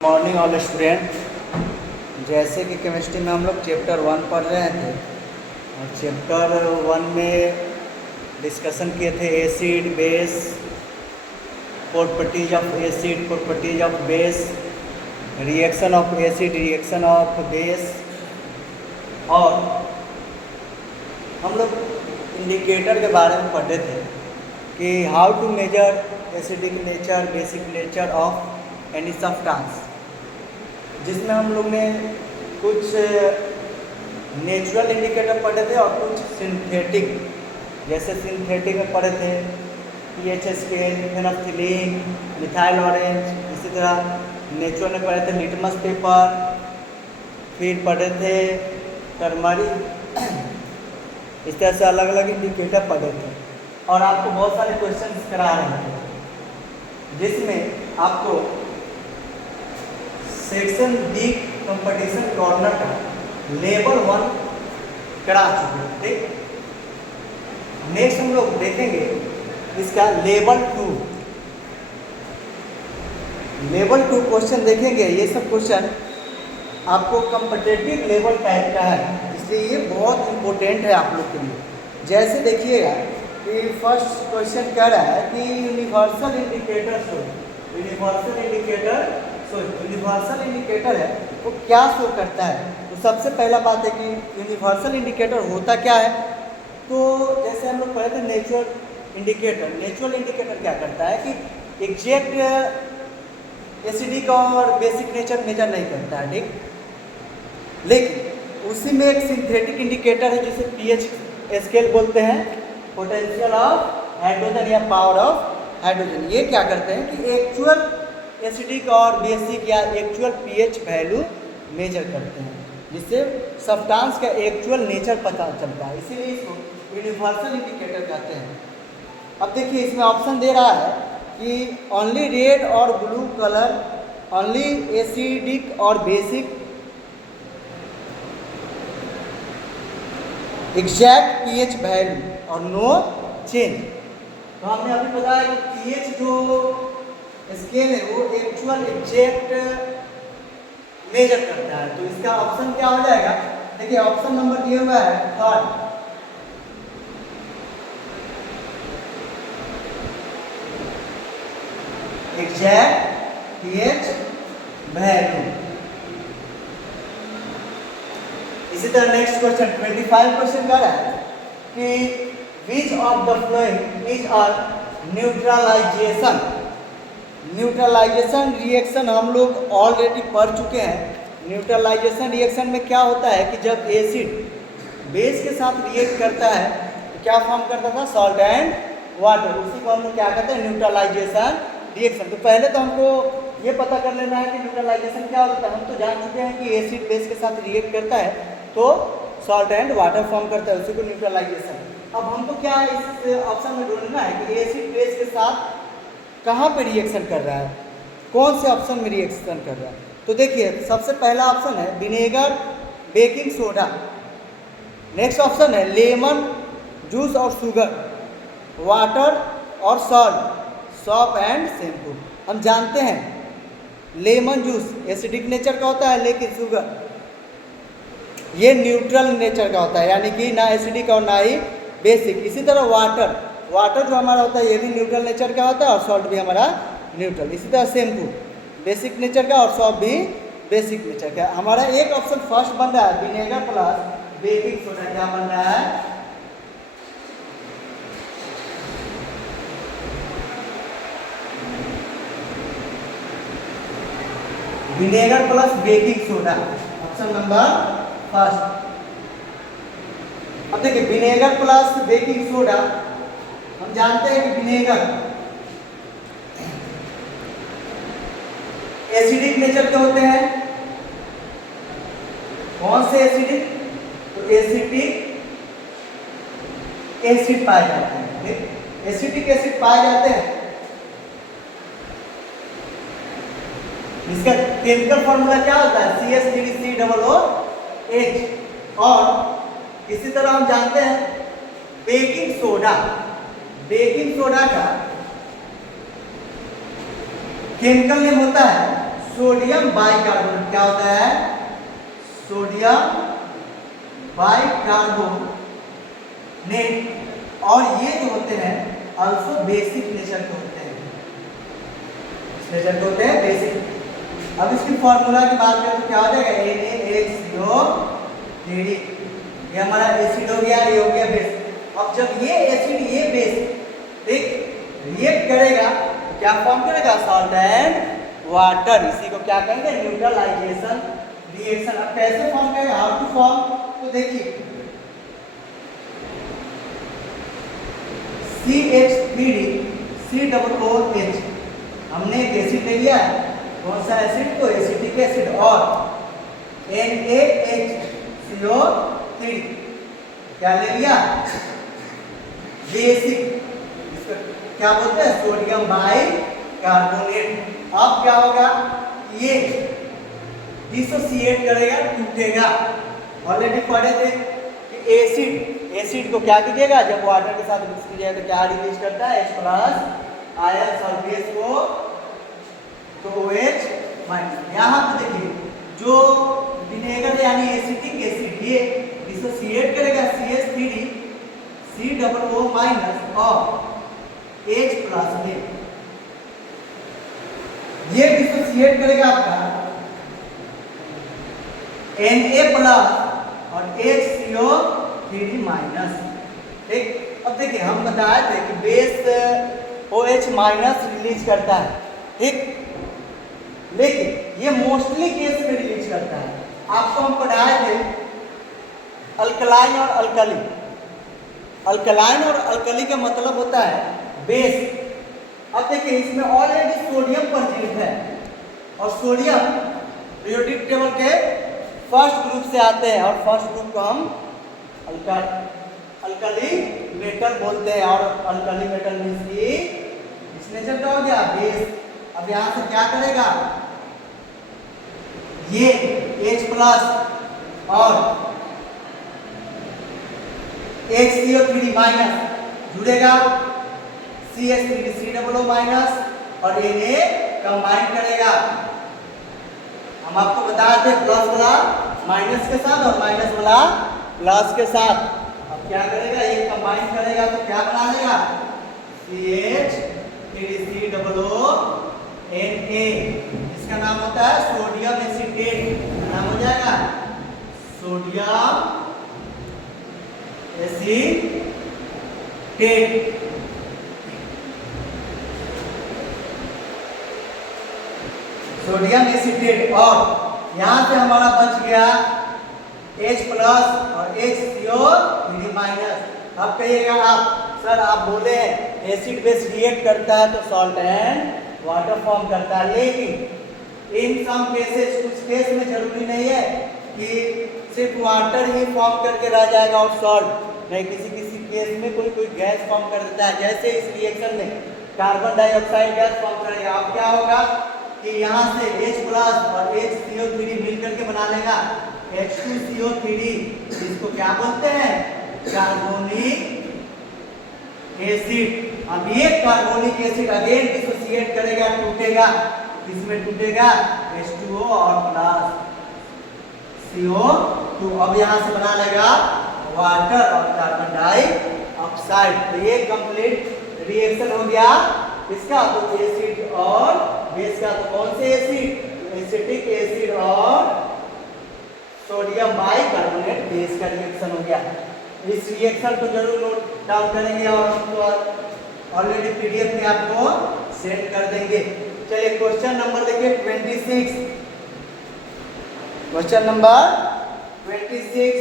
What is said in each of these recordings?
Morning all student. जैसे कि chemistry में हम लोग चैप्टर 1 पढ़ रहे थे और चैप्टर 1 में डिस्कशन किए थे acid base, properties of acid, properties of base, reaction of acid, reaction of base. और हम लोग इंडिकेटर के बारे में पढ़े थे कि how to measure acidic nature, basic nature of any substance, जिसमें हम लोग ने कुछ नेचुरल इंडिकेटर पढ़े थे और कुछ सिंथेटिक। जैसे सिंथेटिक में पढ़े थे पीएच स्केल, फेनोल्फथलीन, मिथाइल ऑरेंज। इसी तरह नेचुरल में पढ़े थे लिटमस पेपर, फिर पढ़े थे टर्मरिक। इस तरह से अलग अलग इंडिकेटर पढ़े थे और आपको बहुत सारे क्वेश्चन करा रहे थे, जिसमें आपको सेक्शन बी कंपटीशन कॉर्नर का लेवल 1 करा चुके हैं। ठीक, नेक्स्ट हम लोग देखेंगे इसका लेवल 2। लेवल 2 क्वेश्चन देखेंगे। ये सब क्वेश्चन आपको कॉम्पिटिटिव लेवल टाइप का है, इसलिए ये बहुत इम्पोर्टेंट है आप लोग के लिए। जैसे देखिएगा कि फर्स्ट क्वेश्चन कह रहा है कि universal indicator show. Universal indicator है वो क्या शो करता है। तो सबसे पहला बात है कि यूनिवर्सल इंडिकेटर होता क्या है। तो जैसे हम लोग पढ़े थे नेचुरल इंडिकेटर। नेचुरल इंडिकेटर क्या करता है कि एग्जैक्ट एसिडिक और बेसिक नेचर मेजर नहीं करता है, ठीक। लेकिन उसी में एक सिंथेटिक इंडिकेटर है जिसे पीएच स्केल बोलते हैं, पोटेंशियल ऑफ हाइड्रोजन या पावर ऑफ हाइड्रोजन। ये क्या करते हैं कि एक्चुअल एसिडिक और बेसिक या एक्चुअल पीएच वैल्यू मेजर करते हैं, जिससे सब्सटेंस का एक्चुअल नेचर पता चलता है। इसीलिए इसको यूनिवर्सल इंडिकेटर कहते हैं। अब देखिए इसमें ऑप्शन दे रहा है कि ओनली रेड और ब्लू कलर, ओनली एसिडिक और बेसिक, एग्जैक्ट पीएच वैल्यू और नो चेंज। तो हमने अभी बताया कि पीएच जो स्केल है वो एक्चुअल एग्जैक्ट मेजर करता है। तो इसका ऑप्शन क्या हो जाएगा, देखिए ऑप्शन नंबर दिया हुआ है थर्ड, एग्जैक्ट पीएच वैल्यू। इसी तरह नेक्स्ट क्वेश्चन 25 क्वेश्चन कह रहा है कि which of the following is a neutralisation. Neutralisation reaction हम लोग ऑलरेडी पढ़ चुके हैं। न्यूट्रलाइजेशन रिएक्शन में क्या होता है कि जब एसिड बेस के साथ रिएक्ट करता है तो क्या फॉर्म करता था, सॉल्ट एंड वाटर। उसी को हम लोग क्या कहते हैं, न्यूट्रलाइजेशन रिएक्शन। तो पहले तो हमको ये पता कर लेना है कि न्यूट्रलाइजेशन क्या होता है। हम तो जान चुके हैं कि एसिड बेस के साथ रिएक्ट करता है तो सॉल्ट एंड वाटर फॉर्म करता है, उसी को न्यूट्रलाइजेशन। अब हमको क्या इस ऑप्शन में ढूंढना है कि एसिड बेस के साथ कहाँ पे रिएक्शन कर रहा है, कौन से ऑप्शन में रिएक्शन कर रहा है। तो देखिए सबसे पहला ऑप्शन है vinegar, baking soda. Next option है लेमन जूस और शुगर, वाटर और सॉल्ट, सॉप एंड शैम्पू। हम जानते हैं लेमन जूस एसिडिक नेचर का होता है, लेकिन शुगर ये न्यूट्रल नेचर का होता है, यानी कि ना एसिडिक और ना ही बेसिक। इसी तरह वाटर जो हमारा होता है ये भी न्यूट्रल नेचर का होता है और सॉल्ट भी हमारा न्यूट्रल। इसी तरह शैम्पू बेसिक नेचर का और सॉप भी बेसिक नेचर का। हमारा एक ऑप्शन फर्स्ट बन रहा है विनेगर प्लस बेकिंग सोडा। क्या बन रहा है, vinegar plus baking soda, option number first. अब देखिए विनेगर प्लस बेकिंग सोडा, हम जानते हैं कि विनेगर एसिडिक नेचर के होते हैं। कौन से एसिडिक, तो एसिटिक एसिड पाए जाते हैं। एसिटिक एसिड पाए जाते हैं। इसका केमिकल फॉर्मूला क्या होता है, CH3COOH। और इसी तरह हम जानते हैं बेकिंग सोडा, बेकिंग सोडा का केमिकल नेम होता है सोडियम बाइकार्बोनेट क्या होता है? Sodium bicarbonate. और ये जो होते हैं अल्फा बेसिक नेचर के होते हैं, नेचर के होते हैं बेसिक। अब इसकी फॉर्मूला की बात करें तो क्या हो जाएगा? Na2CO3। ये हमारा एसिड हो गया, ये हो गया बेस। अब जब ये एसिड ये बेस ठीक रिएक्ट करेगा तो क्या फॉर्म करेगा? Salt and water. इसी को क्या कहेंगे? Neutralisation reaction. अब कैसे फॉर्म करेगा? How to form? तो देखिए CH3 COOH हमने एक एसिड ले लिया। कौन सा एसिड? तो एसिटिक एसिड। और NaHCO3 क्या ले लिया? बेसिक। इसको क्या बोलते हैं? Sodium bicarbonate. अब क्या होगा? ये डिसोसिएट करेगा, टूटेगा। ऑलरेडी पढ़े थे कि एसिड को क्या कीजिएगा? जब वाटर के साथ मिक्स कीजिएगा तो क्या रिलीज करता है? H+ आयन और बेस को तो OH-। यहाँ पे देखिए जो विनेगर यानी एसिटिक एसिड ये डिसोसिएट करेगा CH3 COO- और H+ में। ये डिसोसिएट करेगा आपका Na+ और HCO3-। ठीक। अब देखिए हम बताए थे कि बेस OH- रिलीज करता है ठीक, लेकिन ये मोस्टली केस में रिलीज करता है। आपको हम पढ़ाए थे अल्कलाइन और अल्कली। अल्कलाइन और अल्कली का मतलब होता है बेस। अब देखिए इसमें ऑलरेडी सोडियम प्रेजेंट है और सोडियम पीरियोडिक टेबल के फर्स्ट ग्रुप से आते हैं और फर्स्ट ग्रुप को हम अल्कली मेटल बोलते हैं। और अल्कली मेटल मींस की इस नेचर का हो गया बेस। अब यहां से क्या करेगा? ये H+ और HCO3- जुड़ेगा CH3COO- और Na कंबाइन करेगा। हम आपको बताए थे प्लस वाला माइनस के साथ और माइनस वाला प्लस के साथ। अब क्या करेगा? ये कंबाइन करेगा तो क्या बना लेगा? CH3COONA। इसका नाम होता है सोडियम एसीटेट। नाम हो जाएगा सोडियम एसीटेट। Sodium acetate. और यहां से हमारा बच गया H+ और HCO3-। अब कहिएगा आप सर आप बोले एसिड बेस रिएक्ट करता है तो सॉल्ट एंड वाटर फॉर्म करता है, लेकिन इन सम केसेस कुछ केस में जरूरी नहीं है कि सिर्फ वाटर ही फॉर्म करके रह जाएगा और सॉल्ट नहीं। किसी केस में कोई गैस फॉर्म कर देता है। जैसे इस रिएक्शन में कार्बन डाइऑक्साइड गैस फॉर्म करेगा। अब क्या होगा कि यहाँ से H+ और HCO3 मिलकर के बना लेगा H2CO3। इसको क्या बोलते हैं? Carbonic acid. अब ये कार्बोनिक एसिड अगेन डिसोसिएट करेगा, टूटेगा। किसमें टूटेगा? H2O और प्लस CO2। अब यहाँ से बना लेगा वाटर और कार्बन डाइऑक्साइड। तो ये कंप्लीट रिएक्शन हो गया इसका। तो एसिड और बेस का तो कौन से एसिड? एसिटिक एसिड और सोडियम बाइकार्बोनेट बेस का रिएक्शन हो गया। इस रिएक्शन को जरूर नोट डाउन करेंगे और हमको ऑलरेडी PDF में आपको सेंड कर देंगे। चलिए क्वेश्चन नंबर देखिए 26। क्वेश्चन नंबर 26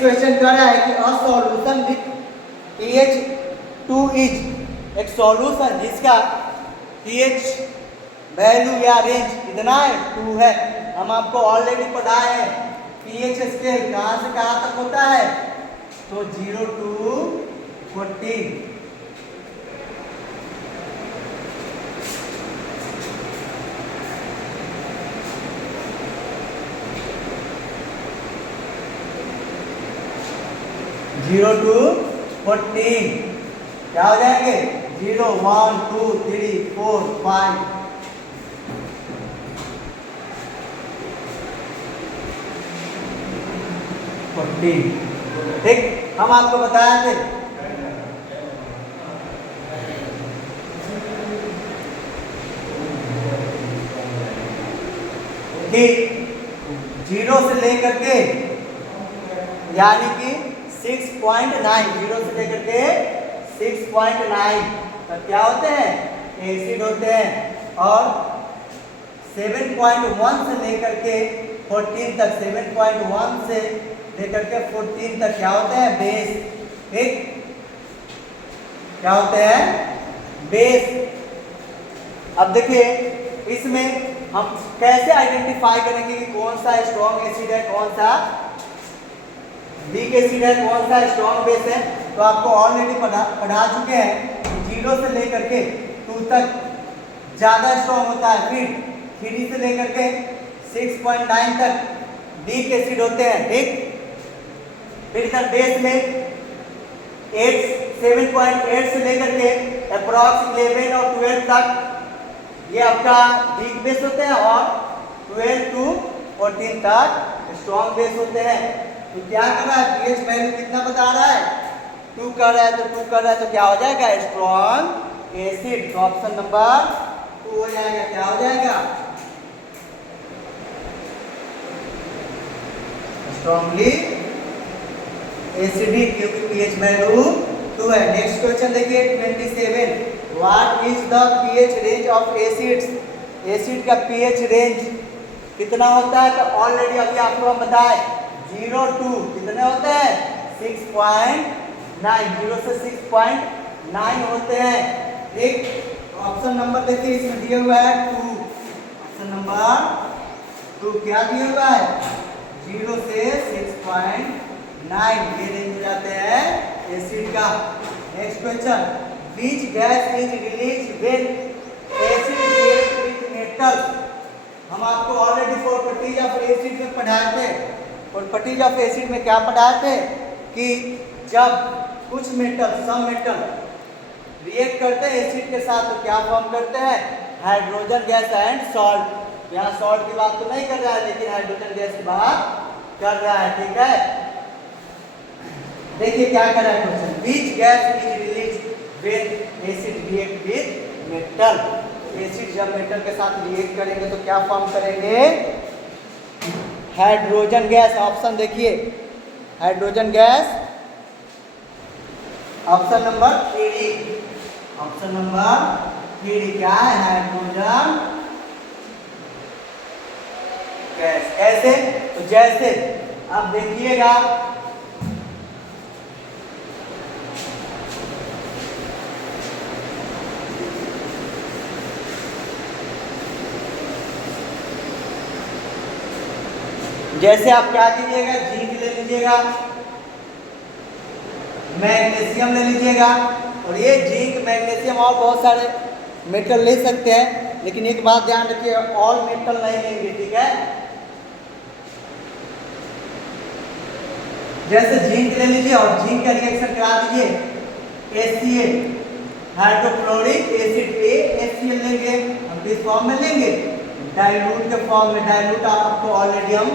क्वेश्चन कह रहा है कि a solution with pH 2 is एक सॉल्यूशन जिसका pH वैल्यू या रेंज कितना है? 2 है। हम आपको ऑलरेडी पढ़ाए हैं pH स्केल कहां से कहां तक होता है? तो 0 to 14। जीरो टू 14 क्या हो जाएंगे? 0 1 2 3 4 5 14। ठीक, हम आपको बताए थे कि 0 से लेकर के यानी कि 6.9, 0 से लेकर के 6.9 तक क्या होते हैं, एसिड होते हैं। और 7.1 से लेकर के 14 तक, 7.1 से लेकर के 14 तक क्या होते हैं, बेस। ठीक, क्या होते हैं, बेस। अब देखिए इसमें हम कैसे आइडेंटिफाई करेंगे कि कौन सा स्ट्रॉन्ग एसिड है, कौन सा वीक एसिड है, कौन सा स्ट्रॉन्ग बेस है। तो आपको ऑलरेडी पढ़ा चुके हैं, 0 से लेकर के 2 तक ज़्यादा स्ट्रॉन्ग होता है, फिर 3 से लेकर के 6.9 तक वीक एसिड होते हैं। ठीक, फिर इधर बेस में 7.8 से लेकर के अप्रॉक्स 11 और 12 तक ये आपका वीक बेस होते हैं, और 12 to 14 तक स्ट्रॉन्ग बेस होते हैं। तो क्या कर रहा है, पीएच वैल्यू कितना बता रहा है, 2 कर रहा है, तो 2 कर रहा है तो क्या हो जाएगा, स्ट्रॉन्ग एसिड। तो ऑप्शन नंबर 2 हो जाएगा। क्या हो जाएगा, स्ट्रॉन्गली एसिडिक, क्योंकि पीएच वैल्यू 2 है। नेक्स्ट क्वेश्चन देखिए 27, what is the pH range of acids. Acid का पीएच रेंज कितना होता है, तो ऑलरेडी अभी आपको हम बताए 0 to कितने होते हैं, 6.9, 0 से 6.9 होते हैं। ठीक, ऑप्शन नंबर देखिए इसमें दिया हुआ है 2, ऑप्शन नंबर 2 क्या दिया हुआ है, 0 से 6.9 ये रेंज हो जाते हैं एसिड का। Next question, which gas is released when acid reacts with metals। हम आपको ऑलरेडी प्रॉपर्टीज ऑफ एसिड में पढ़ाए थे। प्रॉपर्टीज ऑफ एसिड में क्या पढ़ाए थे कि जब कुछ मेटल, सम मेटल रिएक्ट करते हैं एसिड के साथ तो क्या फॉर्म करते हैं, हाइड्रोजन गैस एंड सॉल्ट। यहाँ सॉल्ट की बात तो नहीं कर रहा है, लेकिन हाइड्रोजन गैस की बात कर रहा है। ठीक है, देखिए क्या कर रहा है question, which gas is released when acid react with metal। Acid जब मेटल के साथ रिएक्ट करेंगे तो क्या फॉर्म करेंगे, हाइड्रोजन गैस। ऑप्शन देखिए, hydrogen gas, option number 3, option number 3 क्या है, हाइड्रोजन गैस। कैसे, तो जैसे अब देखिएगा जैसे आप क्या कीजिएगा, जिंक ले लीजिएगा, मैग्नीशियम ले लीजिएगा, और ये जिंक, मैग्नीशियम और बहुत सारे मेटल ले सकते हैं, लेकिन एक बात ध्यान रखिए, ऑल मेटल नहीं लेंगे। ठीक है, जैसे जिंक ले लीजिए और जिंक का रिएक्शन करा दीजिए, HCl हाइड्रोक्लोरिक एसिड HCl लेंगे, हम किस फॉर्म में लेंगे, डाइल्यूट के फॉर्म में। डाइल्यूट आपको ऑलरेडी हम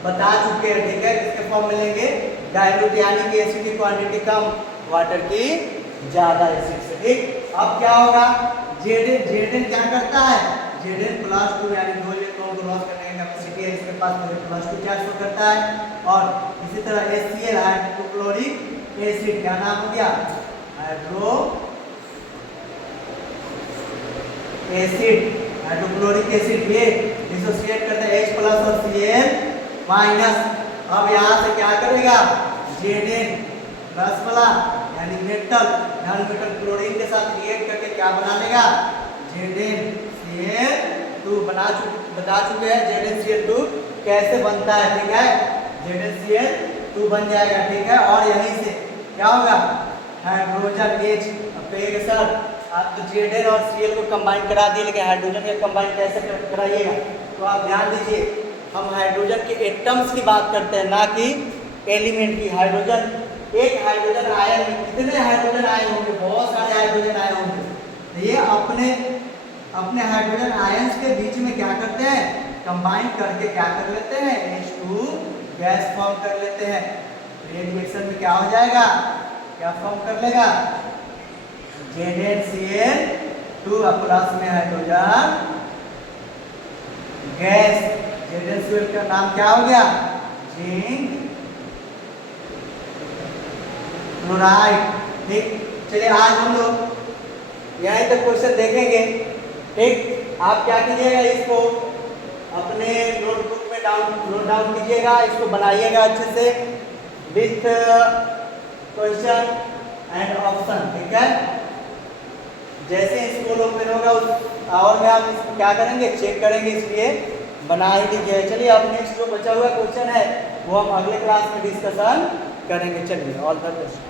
बता चुके हैं। ठीक है, किसके फॉर्म में लेंगे, डाइल्यूट, यानी कि एसिड की क्वांटिटी कम, वाटर की ज़्यादा एसिड से। ठीक, अब क्या होगा, Zn क्या करता है, Zn+2 यानी 2 इलेक्ट्रॉन को लॉस करने की कैपेसिटी है इसके पास, तो +2 क्या शो करता है। और इसी तरह HCl हाइड्रोक्लोरिक एसिड क्या नाम हो गया, हाइड्रो एसिड, हाइड्रोक्लोरिक एसिड ये डिसोसिएट करता है H+ और Cl-। अब यहाँ से क्या करेगा, Zn+ वाला यानी मेटल, नॉन मेटल क्लोरीन के साथ रिएक्ट करके क्या बना लेगा, ZnCl2 बता चुके हैं ZnCl2 कैसे बनता है। ठीक है, ZnCl2 बन जाएगा। ठीक है, और यहीं से क्या होगा, हाइड्रोजन H। अब कहिएगा सर आप तो Zn और Cl को कंबाइन करा दिए, लेकिन हाइड्रोजन के कंबाइन कैसे कराइएगा, तो आप ध्यान दीजिए, हम हाइड्रोजन के एटम्स की बात करते हैं, ना कि एलिमेंट की। हाइड्रोजन एक हाइड्रोजन आयन में कितने हाइड्रोजन आयन होंगे, बहुत सारे हाइड्रोजन आयन होंगे। तो ये अपने हाइड्रोजन आयंस के बीच में क्या करते हैं, कंबाइन करके क्या कर लेते हैं, H2 गैस फॉर्म कर लेते हैं। तो ये रिएक्शन में क्या हो जाएगा, क्या फॉर्म कर लेगा, ZnCl2 प्लस में हाइड्रोजन गैस। ZnCl का नाम क्या हो गया, जिंक क्लोराइड। ठीक, चलिए आज हम लोग यहीं तक क्वेश्चन देखेंगे। ठीक, आप क्या कीजिएगा, इसको अपने नोटबुक में नोट डाउन कीजिएगा, इसको बनाइएगा अच्छे से विथ क्वेश्चन एंड ऑप्शन। ठीक है, जैसे स्कूल ओपन होगा उस आवर में आप इसको क्या करेंगे, चेक करेंगे, इसलिए बना ही लीजिए। चलिए अब नेक्स्ट जो बचा हुआ क्वेश्चन है वो हम अगले क्लास में डिस्कशन करेंगे। चलिए ऑल द बेस्ट।